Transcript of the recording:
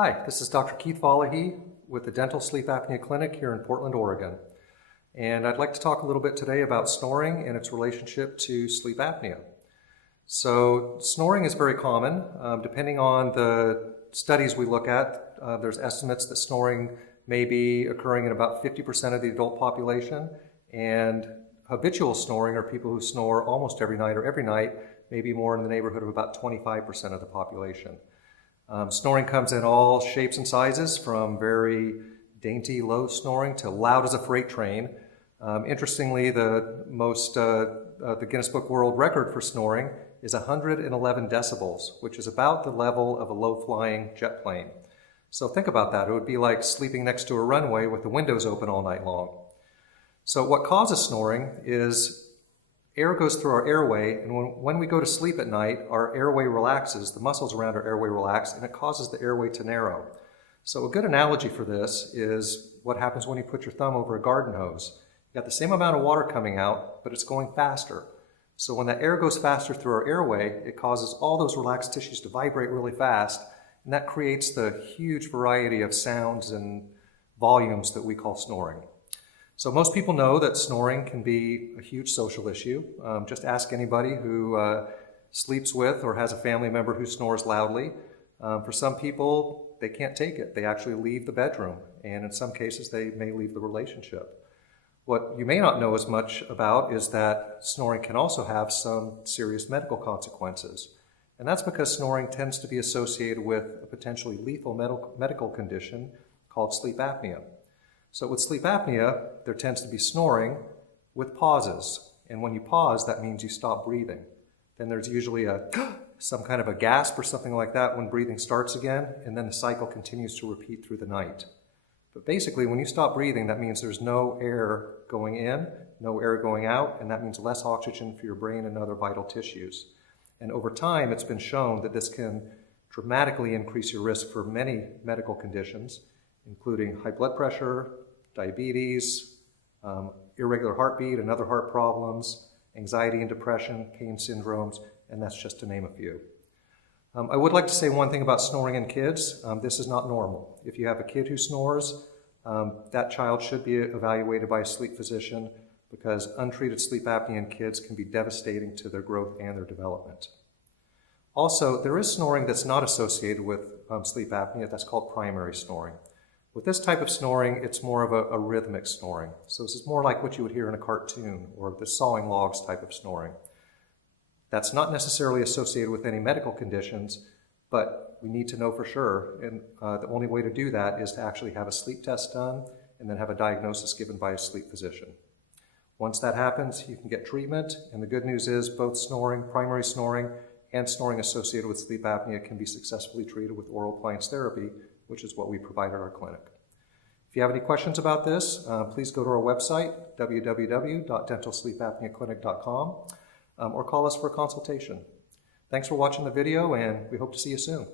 Hi, this is Dr. Keith Valachi with the Dental Sleep Apnea Clinic here in Portland, Oregon. And I'd like to talk a little bit today about snoring and its relationship to sleep apnea. So snoring is very common. Depending on the studies we look at, there's estimates that snoring may be occurring in about 50% of the adult population, and habitual snoring, or people who snore almost every night or every night, may be more in the neighborhood of about 25% of the population. Snoring comes in all shapes and sizes, from very dainty, low snoring to loud as a freight train. Interestingly, the Guinness Book World Record for snoring is 111 decibels, which is about the level of a low-flying jet plane. So think about that. It would be like sleeping next to a runway with the windows open all night long. So what causes snoring is air goes through our airway, and when we go to sleep at night, our airway relaxes, the muscles around our airway relax, and it causes the airway to narrow. So a good analogy for this is what happens when you put your thumb over a garden hose. You got the same amount of water coming out, but it's going faster. So when that air goes faster through our airway, it causes all those relaxed tissues to vibrate really fast, and that creates the huge variety of sounds and volumes that we call snoring. So most people know that snoring can be a huge social issue. Just ask anybody who sleeps with or has a family member who snores loudly. For some people, they can't take it. They actually leave the bedroom, and in some cases, they may leave the relationship. What you may not know as much about is that snoring can also have some serious medical consequences. And that's because snoring tends to be associated with a potentially lethal medical condition called sleep apnea. So with sleep apnea, there tends to be snoring with pauses. And when you pause, that means you stop breathing. Then there's usually some kind of a gasp or something like that when breathing starts again, and then the cycle continues to repeat through the night. But basically, when you stop breathing, that means there's no air going in, no air going out, and that means less oxygen for your brain and other vital tissues. And over time, it's been shown that this can dramatically increase your risk for many medical conditions, including high blood pressure, diabetes, irregular heartbeat and other heart problems, anxiety and depression, pain syndromes, and that's just to name a few. I would like to say one thing about snoring in kids. This is not normal. If you have a kid who snores, that child should be evaluated by a sleep physician, because untreated sleep apnea in kids can be devastating to their growth and their development. Also, there is snoring that's not associated with sleep apnea. That's called primary snoring. With this type of snoring, it's more of a rhythmic snoring. So this is more like what you would hear in a cartoon, or the sawing logs type of snoring. That's not necessarily associated with any medical conditions, but we need to know for sure. And the only way to do that is to actually have a sleep test done and then have a diagnosis given by a sleep physician. Once that happens, you can get treatment. And the good news is both snoring, primary snoring, and snoring associated with sleep apnea can be successfully treated with oral appliance therapy, which is what we provide at our clinic. If you have any questions about this, please go to our website, www.dentalsleepapneaclinic.com, or call us for a consultation. Thanks for watching the video, and we hope to see you soon.